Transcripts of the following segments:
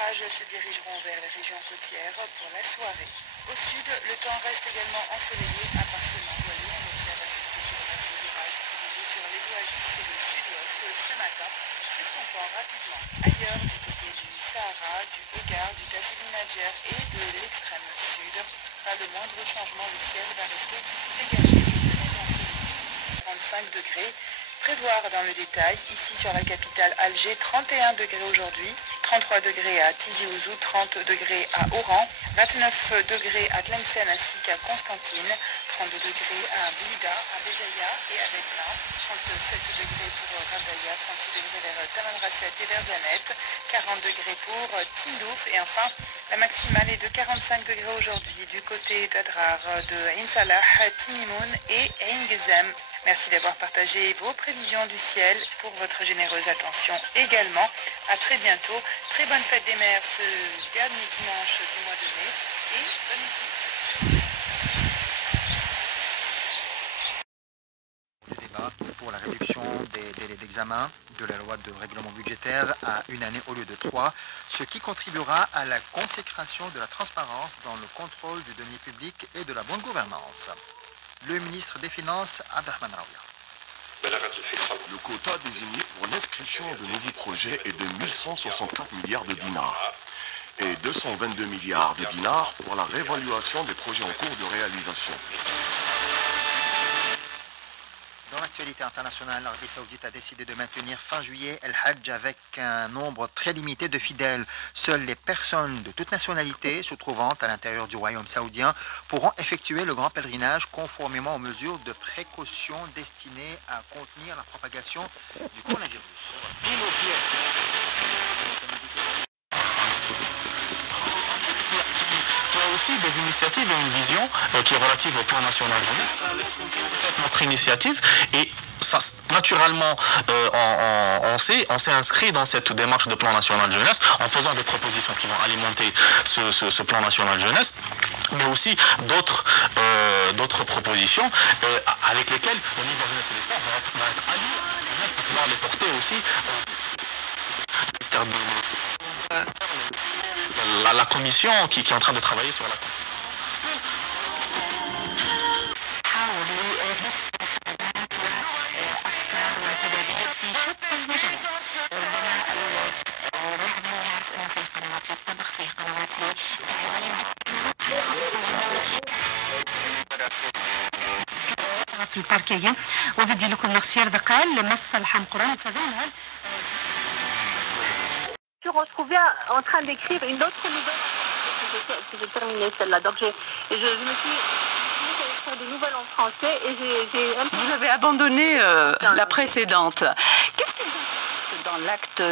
orages se dirigeront vers les régions côtières pour la soirée. Au sud, le temps reste également ensoleillé à parcellement voilé. On observe ainsi quelques orages prévus sur les Oasis et le sud-ouest ce matin, s'estompant rapidement. Ailleurs, du côté du Sahara, du Hogar, du Tassil-Nadjer et de l'extrême sud, pas le moindre changement, le ciel va rester dégagé et 35 degrés. Prévoir dans le détail, ici sur la capitale Alger, 31 degrés aujourd'hui, 33 degrés à Tizi Ouzou, 30 degrés à Oran, 29 degrés à Tlemcen ainsi qu'à Constantine, 32 degrés à Blida, à Béjaïa et à Betna, 37 degrés pour Rabaya, 36 degrés vers Tamanrasset et vers Zanet, 40 degrés pour Tindouf et enfin la maximale est de 45 degrés aujourd'hui du côté d'Adrar, de Ain Salah, Timimoun et Ain Gezem. Merci d'avoir partagé vos prévisions du ciel pour votre généreuse attention également. À très bientôt. Très bonne fête des mères ce dernier dimanche du mois de mai et bonne écoute. Le débat pour la réduction des délais d'examen de la loi de règlement budgétaire à une année au lieu de 3, ce qui contribuera à la consécration de la transparence dans le contrôle du denier public et de la bonne gouvernance. Le ministre des Finances, Abdelrahman Raouia. Le quota désigné pour l'inscription de nouveaux projets est de 1164 milliards de dinars et 222 milliards de dinars pour la réévaluation des projets en cours de réalisation. Dans l'actualité internationale, l'Arabie Saoudite a décidé de maintenir fin juillet El Hajj avec un nombre très limité de fidèles. Seules les personnes de toute nationalité se trouvant à l'intérieur du royaume saoudien pourront effectuer le grand pèlerinage conformément aux mesures de précaution destinées à contenir la propagation du coronavirus. Aussi des initiatives et une vision qui est relative au plan national jeunesse. Notre initiative et ça, naturellement on s'est inscrit dans cette démarche de plan national jeunesse en faisant des propositions qui vont alimenter ce plan national jeunesse, mais aussi d'autres propositions avec lesquelles le ministre de la Jeunesse et des Sports va être allié à la jeunesse pour pouvoir les porter aussi la commission qui est en train de travailler sur la في الباركية وبدي لكم مغسير دقال مس الحم قرآن تصدقون Je me retrouvais en train d'écrire une autre nouvelle que j'ai terminée celle-là. Donc je me suis écrire des nouvelles en français et j'ai un peu... Vous avez abandonné la précédente. Qu'est-ce qui vous intéresse dans l'acte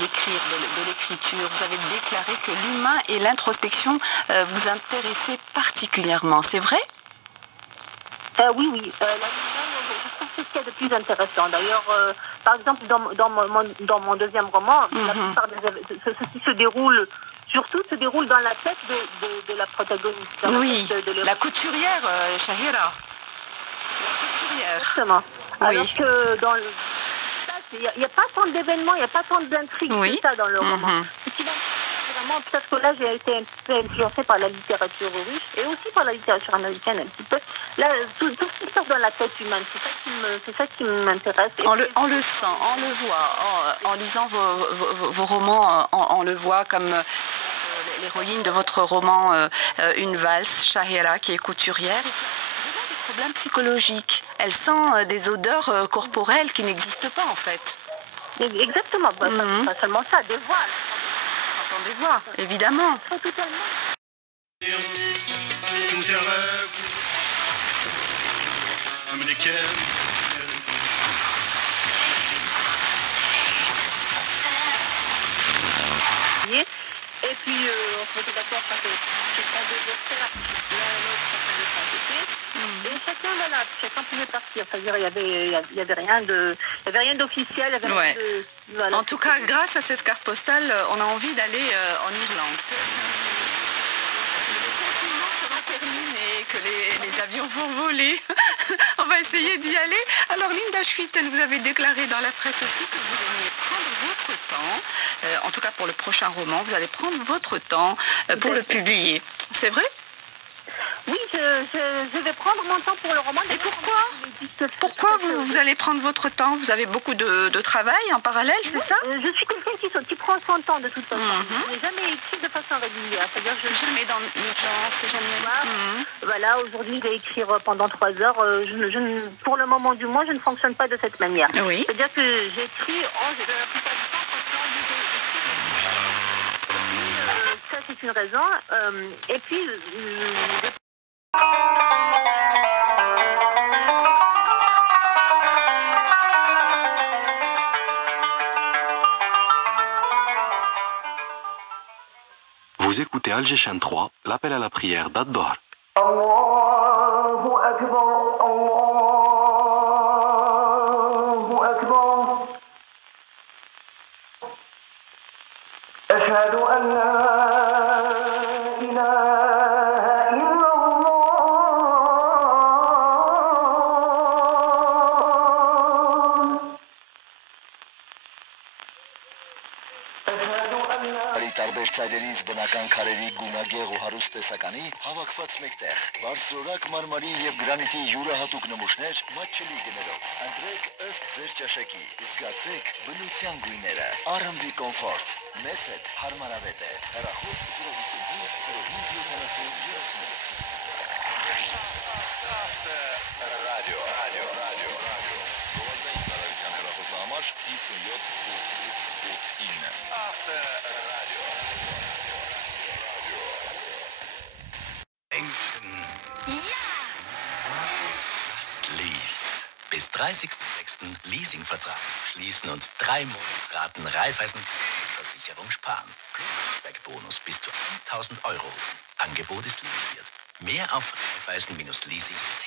d'écrire, de l'écriture? Vous avez déclaré que l'humain et l'introspection vous intéressaient particulièrement. C'est vrai? Oui. Je trouve que c'est ce qu'il y a de plus intéressant. D'ailleurs, par exemple, dans mon deuxième roman, la plupart ceci se déroule dans la tête de la protagoniste. Oui, la couturière, Shahira. La couturière. Exactement. Oui. Alors que dans le... Il n'y a pas tant d'événements, il n'y a pas tant d'intrigues que ça dans le roman. Ce qui vraiment, peut-être que là, j'ai été un peu influencée par la littérature russe et aussi par la littérature américaine un petit peu. Là, tout ce qui sort dans la tête humaine, c'est ça qui m'intéresse. On le sent, on le voit. En lisant vos romans, on le voit comme l'héroïne de votre roman Une valse, Shahira, qui est couturière. Elle a des problèmes psychologiques. Elle sent des odeurs corporelles qui n'existent pas en fait. Exactement, pas seulement ça, des voix. Des voix, évidemment. Et puis on se mettait d'accord quand chacun devait faire et chacun pouvait partir. C'est-à-dire il y avait rien d'officiel. Voilà. En tout cas, grâce à cette carte postale, on a envie d'aller en Irlande. Le confinement sera terminé, que les avions vont voler. On va essayer d'y aller. Alors Linda Schwittel, vous avez déclaré dans la presse aussi que vous alliez prendre votre temps, en tout cas pour le prochain roman, vous allez prendre votre temps pour le publier. C'est vrai? Oui, je vais prendre mon temps pour le roman. Et pourquoi vous allez prendre votre temps? Vous avez beaucoup de travail en parallèle, c'est ça? Je suis quelqu'un qui prend son temps de toute façon. Je n'ai jamais écrit de façon régulière. C'est-à-dire jamais dans l'urgence, jamais. Voilà, aujourd'hui, je vais écrire pendant 3 heures. Pour le moment du mois, je ne fonctionne pas de cette manière. Oui. C'est-à-dire que j'écris la plupart du temps quand ça, c'est une raison. Et puis... Vous écoutez Alger Chaîne 3, l'appel à la prière d'Ad-Dohr. Ծայրերից բնական քարերի գունագեղ ու հարուստ տեսականի հավաքված մեկտեղ բարձրորակ մարմարի եւ գրանիտի յուրահատուկ նմուշներ մատչելի գներով ընտրեք ըստ ձեր ճաշակի զգացեք բնության գույները R&B Comfort մեզ հետ հարմարավետ է հեռախոս 30.06. Leasingvertrag schließen und 3 Monatsraten Raiffeisenversicherung sparen. Cashback-Bonus bis zu 1.000 €. Angebot ist limitiert. Mehr auf Raiffeisen-Leasing.at.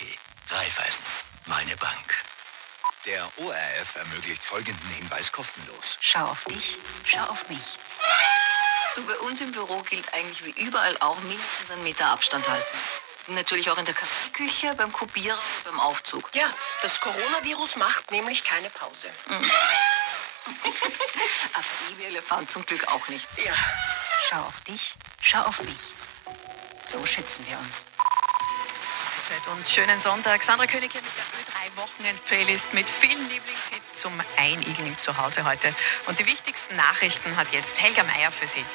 Raiffeisen, meine Bank. Der ORF ermöglicht folgenden Hinweis kostenlos. Schau auf dich, schau auf mich. Du, bei uns im Büro gilt eigentlich wie überall auch mindestens 1 Meter Abstand halten. Natürlich auch in der Kaffeeküche, beim Kopieren und beim Aufzug. Ja, das Coronavirus macht nämlich keine Pause. Aber Baby-Elefant zum Glück auch nicht. Ja. Schau auf dich, schau auf mich. So schützen wir uns. Und schönen Sonntag. Sandra König hier mit der Ö3-Wochenend-Playlist mit vielen Lieblingshits zum Einigeln zu Hause heute. Und die wichtigsten Nachrichten hat jetzt Helga Meier für Sie.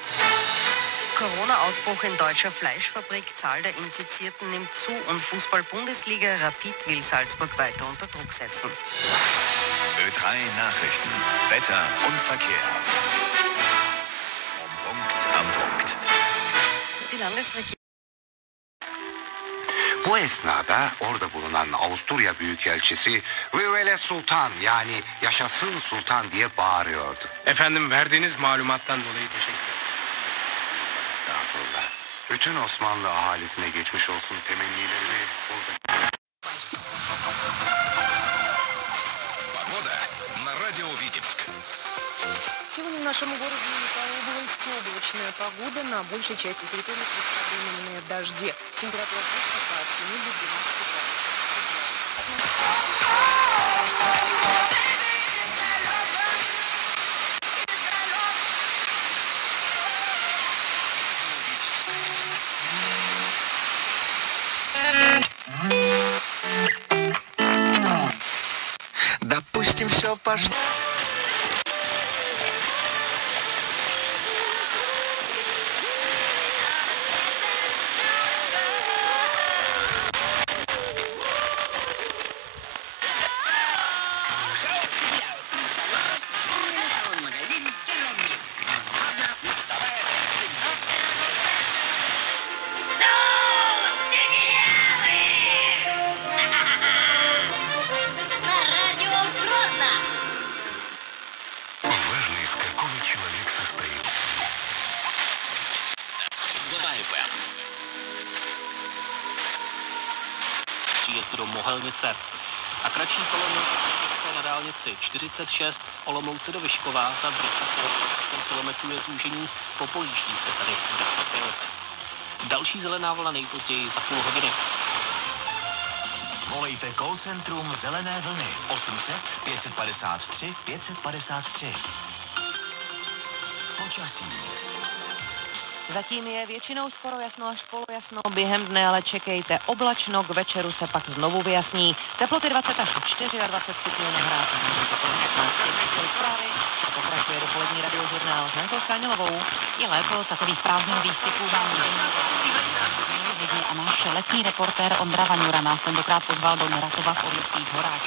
Corona-Ausbruch in deutscher Fleischfabrik, Zahl der Infizierten nimmt zu und Fußball-Bundesliga Rapid will Salzburg weiter unter Druck setzen. Ö3 Nachrichten, Wetter und Verkehr. Am Punkt. Die Landesregierung. Bu esnada orada bulunan Avusturya Büyükelçisi Vivele Sultan yani yaşasın sultan diye bağırıyordu. Efendim verdiğiniz malumattan dolayı teşekkür ederim. Estağfurullah. Bütün Osmanlı ahalisine geçmiş olsun temennilerini burada... Погода на радио Витебск. Сегодня в нашем городе и Николаевой области облачная погода. На большей части территории кратковременные дожди. Температура воздуха от 7 до 12 градусов. Допустим, все пошло. Jezd do Mohelnice a kratší kolem na dálnici 46 z Olomouce do Vyškova za 200 km je zúžení, popolíží se tady 10 minut. Další zelená vlna nejpozději za půl hodiny. Volejte callcentrum Zelené vlny 800 553 553. Počasí. Zatím je většinou skoro jasno až polojasno během dne, ale čekejte, oblačno, k večeru se pak znovu vyjasní. Teploty 20 až 24 stupňů na Hrádku. A pokračuje dopolední radiožurnál s Lenkou Skánělovou. Je léto takových prázdninových typů vám a náš letní reportér Ondra Vaňura nás tentokrát pozval do Neratova v Orlických horách.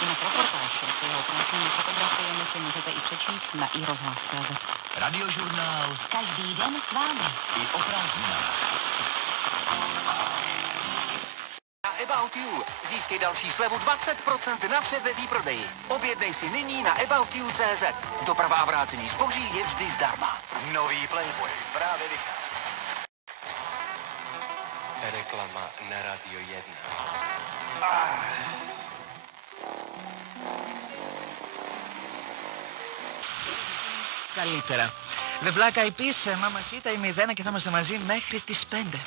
Jinak reportáž s jeho krásnými fotografiemi si můžete i přečíst na iRozhlas.cz. Radiožurnál. Každý den s vámi. I o prázdninách. Na About You získej další slevu 20% na vše ve výprodeji. Objednej si nyní na aboutyou.cz. Doprava a vrácení zboží je vždy zdarma. Nový Playboy právě vychází. Reklama na Radio 1. Καλύτερα. The Black Eyed Peas, Mamacita, η Μηδένα και θα είμαστε μαζί μέχρι τις 5.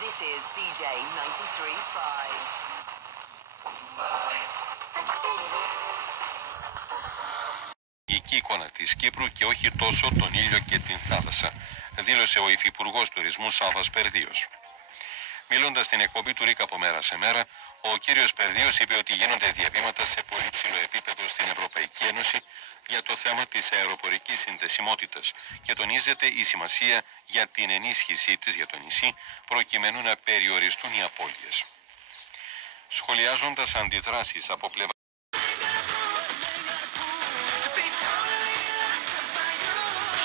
This is DJ 93.5. Η εικόνα της Κύπρου και όχι τόσο τον ήλιο και την θάλασσα, δήλωσε ο Υφυπουργός Τουρισμού Σάββας Περδίος. Μιλώντας στην εκπομπή του Ρίκα από μέρα σε μέρα, ο κύριος Περδίος είπε ότι γίνονται διαβήματα σε πολύ ψηλό επίπεδο στην Ευρωπαϊκή Ένωση για το θέμα της αεροπορικής συνδεσιμότητας και τονίζεται η σημασία για την ενίσχυσή της για το νησί προκειμένου να περιοριστούν οι απώλειες. Σχολιάζοντας αντιδράσεις από πλευρά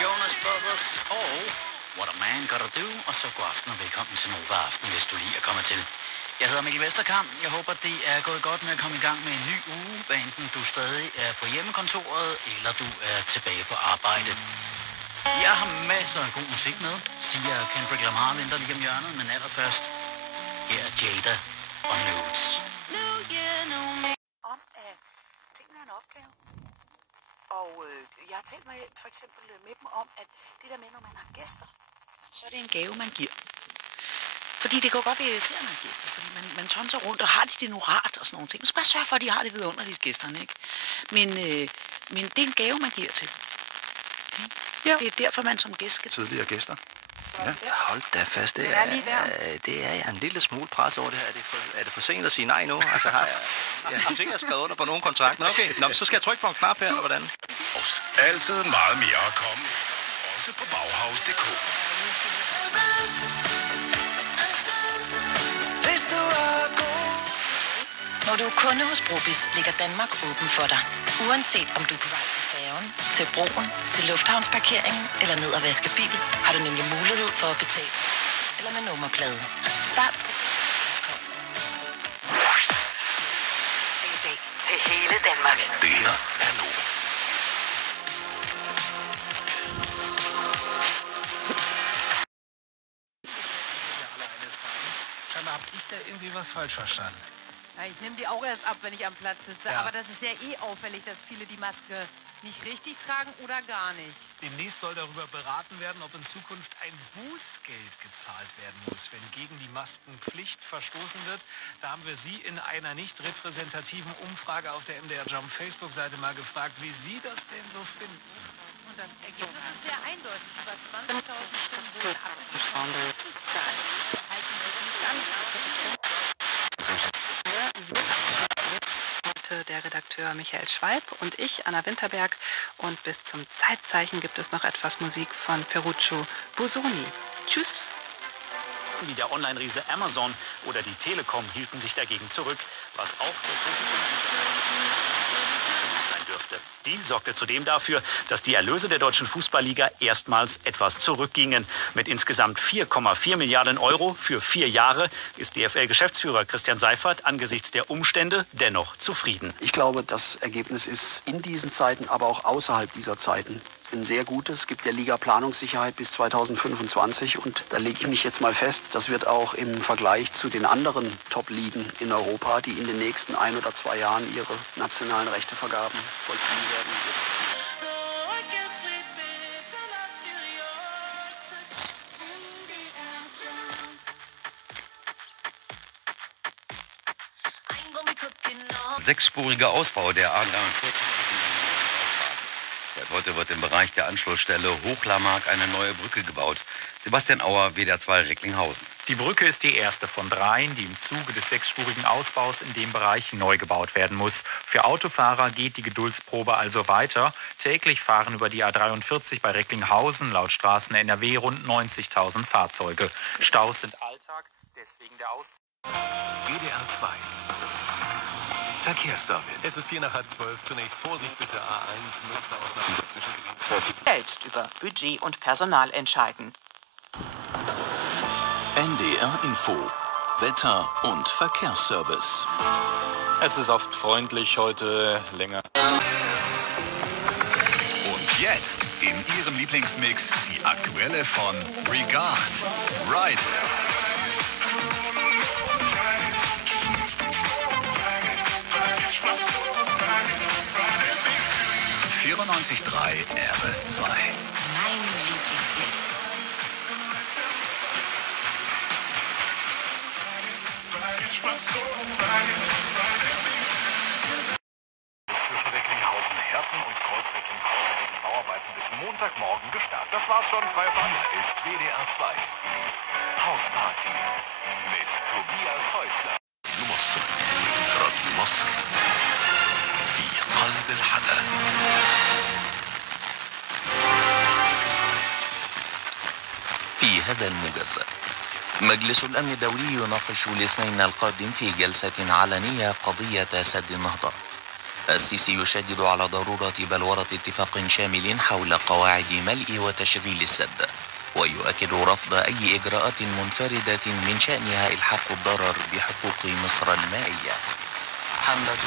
Jonas Brothers og What a Man Gotta Do, og så god aften og velkommen til Nova Aften, hvis du lige er kommet til. Jeg hedder Mikkel Vesterkamp. Jeg håber, det er gået godt med at komme i gang med en ny uge, hvad enten du stadig er på hjemmekontoret, eller du er tilbage på arbejde. Jeg har masser af god musik med, siger Kendrick Lamar venter lige om hjørnet, men allerførst, her er Jada og Nudes. Om at tingene er en opgave. Og jeg har talt med for eksempel med dem om, at det der med, når man har gæster, så er det en gave, man giver. Fordi det kan godt være irriterende med gæster, fordi man tonser rundt, og har de det nu rart og sådan nogle ting. Man skal bare sørge for, at de har det vidunderligt, gæsterne, ikke? Men det er en gave, man giver til. Ja. Det er derfor, man som gæst skal... Tidligere gæster. Ja, hold da fast. Det er jeg en lille smule pres over det her. Er det for sent at sige nej nu? Altså har jeg synes ikke, jeg har skrevet under på nogen kontrakt. Men okay, så skal jeg trykke på en knap her, eller hvordan? Altid meget mere at komme. Også på Bauhaus.dk. Når du er kunde hos Brobizz, ligger Danmark åben for dig. Uanset om du er på vej til færgen, til broen, til lufthavnsparkeringen eller ned og vaske bil, har du nemlig mulighed for at betale. Eller med nummerplade. Start på En dag til hele Danmark. Det her er Nova. Scheinbar habe ich da irgendwie was falsch verstanden. Ja, ich nehme die auch erst ab, wenn ich am Platz sitze. Ja. Aber das ist ja eh auffällig, dass viele die Maske nicht richtig tragen oder gar nicht. Demnächst soll darüber beraten werden, ob in Zukunft ein Bußgeld gezahlt werden muss, wenn gegen die Maskenpflicht verstoßen wird. Da haben wir Sie in einer nicht repräsentativen Umfrage auf der MDR Jump Facebook-Seite mal gefragt, wie Sie das denn so finden. Und das Ergebnis ist sehr eindeutig. Über 20.000 Stimmen wurden abgegeben. Halten wir nicht an. Der Redakteur Michael Schwalb und ich, Anna Winterberg. Und bis zum Zeitzeichen gibt es noch etwas Musik von Ferruccio Busoni. Tschüss. Wie der Online-Riese Amazon oder die Telekom hielten sich dagegen zurück, was auch der sein dürfte. Die sorgte zudem dafür, dass die Erlöse der deutschen Fußballliga erstmals etwas zurückgingen. Mit insgesamt 4,4 Milliarden Euro für 4 Jahre ist DFL-Geschäftsführer Christian Seifert angesichts der Umstände dennoch zufrieden. Ich glaube, das Ergebnis ist in diesen Zeiten, aber auch außerhalb dieser Zeiten ein sehr gutes. Es gibt ja Liga-Planungssicherheit bis 2025 und da lege ich mich jetzt mal fest, das wird auch im Vergleich zu den anderen Top-Ligen in Europa, die in den nächsten 1 oder 2 Jahren ihre nationalen Rechtevergaben vollziehen werden. Sechsspuriger Ausbau der A43. Seit heute wird im Bereich der Anschlussstelle Hochlamark eine neue Brücke gebaut. Sebastian Auer, WDR 2 Recklinghausen. Die Brücke ist die erste von 3, die im Zuge des sechsspurigen Ausbaus in dem Bereich neu gebaut werden muss. Für Autofahrer geht die Geduldsprobe also weiter. Täglich fahren über die A43 bei Recklinghausen laut Straßen NRW rund 90.000 Fahrzeuge. Staus sind Alltag, deswegen der Ausbau. WDR 2 Verkehrsservice. Es ist 11:45. Zunächst Vorsicht bitte, A1 Münster aus Selbst über Budget und Personal entscheiden. NDR Info. Wetter und Verkehrsservice. Es ist oft freundlich, heute länger. Und jetzt in Ihrem Lieblingsmix die aktuelle von Regard. Ride. 94.3 RS2. Mein Lieblingsmix. Zwischen Recklinghausen, Herten und Kreuz-Recklinghausen sind die Bauarbeiten bis Montagmorgen gestartet. Das war's schon, freie Fahrt. Ist WDR 2. Hausparty mit Tobias Häusler. مصر راديو مصر في قلب الحدث. في هذا الموجز مجلس الأمن الدولي يناقش الاثنين القادم في جلسة علنية قضية سد النهضة. السيسي يشدد على ضرورة بلورة اتفاق شامل حول قواعد ملء وتشغيل السد، ويؤكد رفض أي إجراءات منفردة من شأنها إلحاق الضرر بحقوق مصر المائية. حملة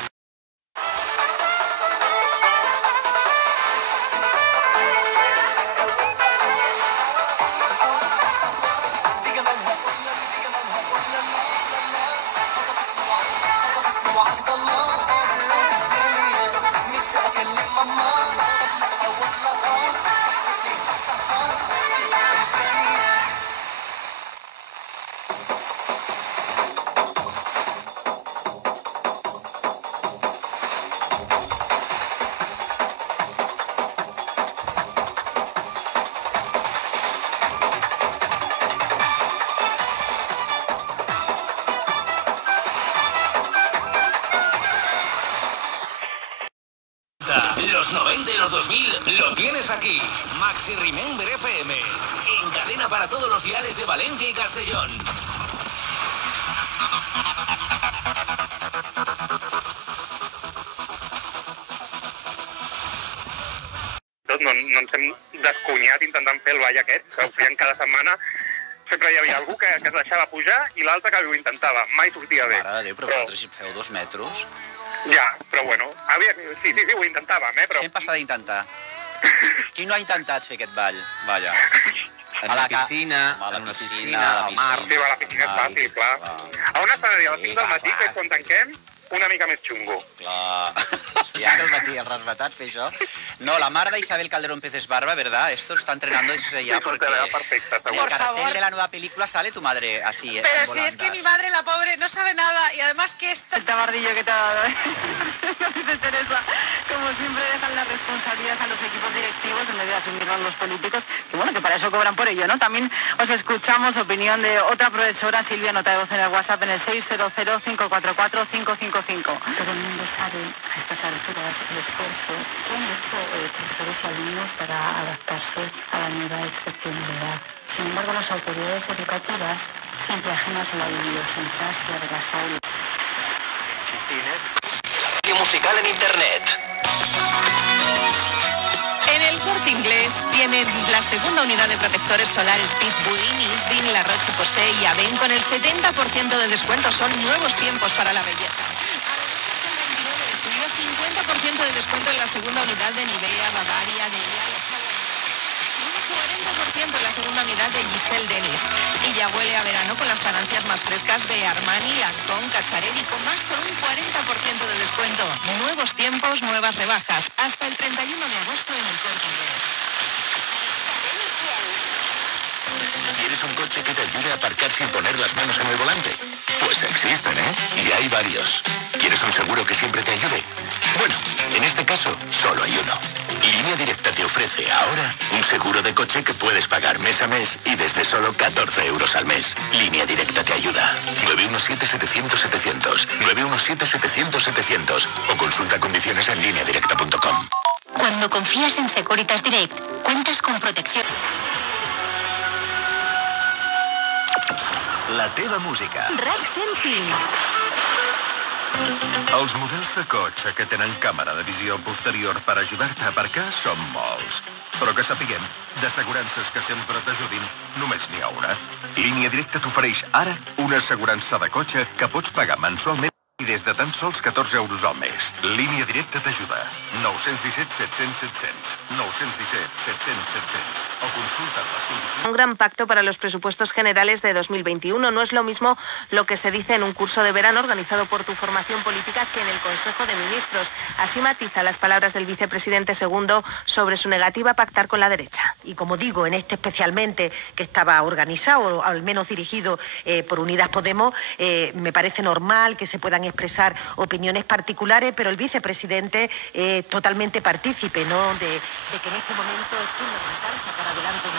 Los 90 y los 2000 lo tienes aquí. Maxi Remember FM. En cadena para todos los diales de Valencia y Castellón. No ens hem descunyat intentant fer el ball aquest, que ho feien cada setmana. Sempre hi havia algú que es deixava pujar i l'altre que ho intentava. Mai sortia bé. Mare de Déu, però vosaltres hi feu 2 metres. Ja, però bueno, sí, ho intentàvem, però... Sempre s'ha d'intentar. Qui no ha intentat fer aquest ball? Vaja. A la piscina, al mar. Sí, a la piscina és fàcil, clar. A on estaria? A les 5 del matí, que és quan tanquem, una mica més xungo. Clar. 5 del matí, el resbatat, fer això. No, la mare d'Isabel Calderón Pérez Barba, ¿verdad? Esto está entrenando desde ya porque en el cartel de la nueva película sale tu madre así, Pero si es que mi madre, la pobre, no sabe nada y además que esta... El tabardillo que te ha dado, ¿eh? Dice Teresa, como siempre dejan la responsabilidad a los equipos directivos en vez de asumirlos los políticos, que bueno, que para eso cobran por ello, ¿no? También os escuchamos opinión de otra profesora, Silvia, nota de voz en el WhatsApp en el 600-544-555. Todo el mundo sabe a estas alturas el esfuerzo que han hecho profesores y alumnos para adaptarse a la nueva excepcionalidad. Sin embargo, las autoridades educativas, siempre ajenas a la idiosincrasia de las aulas. Radio musical en Internet. En el Corte Inglés tienen la segunda unidad de protectores solares Pit Budin, Isdin, La Roche-Posay y Aven con el 70% de descuento. Son nuevos tiempos para la belleza. 50% de descuento en la segunda unidad de Nivea, Bavaria, Nivea. 40% en la segunda unidad de Giselle Denis. Y ya huele a verano con las fragancias más frescas de Armani, Lancôme, Cacciarelli, con más por un 40% de descuento. Nuevos tiempos, nuevas rebajas. Hasta el 31 de agosto en el Corte Inglés. ¿Quieres un coche que te ayude a aparcar sin poner las manos en el volante? Pues existen, ¿eh? Y hay varios. ¿Quieres un seguro que siempre te ayude? Bueno, en este caso, solo hay uno. Línea Directa te ofrece ahora un seguro de coche que puedes pagar mes a mes y desde solo 14 euros al mes. Línea Directa te ayuda. 917-700-700. 917-700-700. O consulta condiciones en lineadirecta.com. Cuando confías en Securitas Direct, cuentas con protección. La teva música. RAC 105. Els models de cotxe que tenen càmera de visió posterior per ajudar-te a aparcar són molts. Però que sapiguem, d'assegurances que sempre t'ajudin, només n'hi ha una. Línia Directa t'ofereix ara una assegurança de cotxe que pots pagar mensualment i des de tan sols 14 euros al mes. Línia Directa t'ajuda. 917-700-700. 917-700-700. O consulta las condiciones. Un gran pacto para los presupuestos generales de 2021. No es lo mismo lo que se dice en un curso de verano organizado por tu formación política que en el Consejo de Ministros. Así matiza las palabras del vicepresidente segundo sobre su negativa a pactar con la derecha. Y como digo, en este especialmente que estaba organizado, o al menos dirigido por Unidas Podemos, me parece normal que se puedan expresar opiniones particulares, pero el vicepresidente totalmente partícipe, ¿no?, de que en este momento es fundamental sacar adelante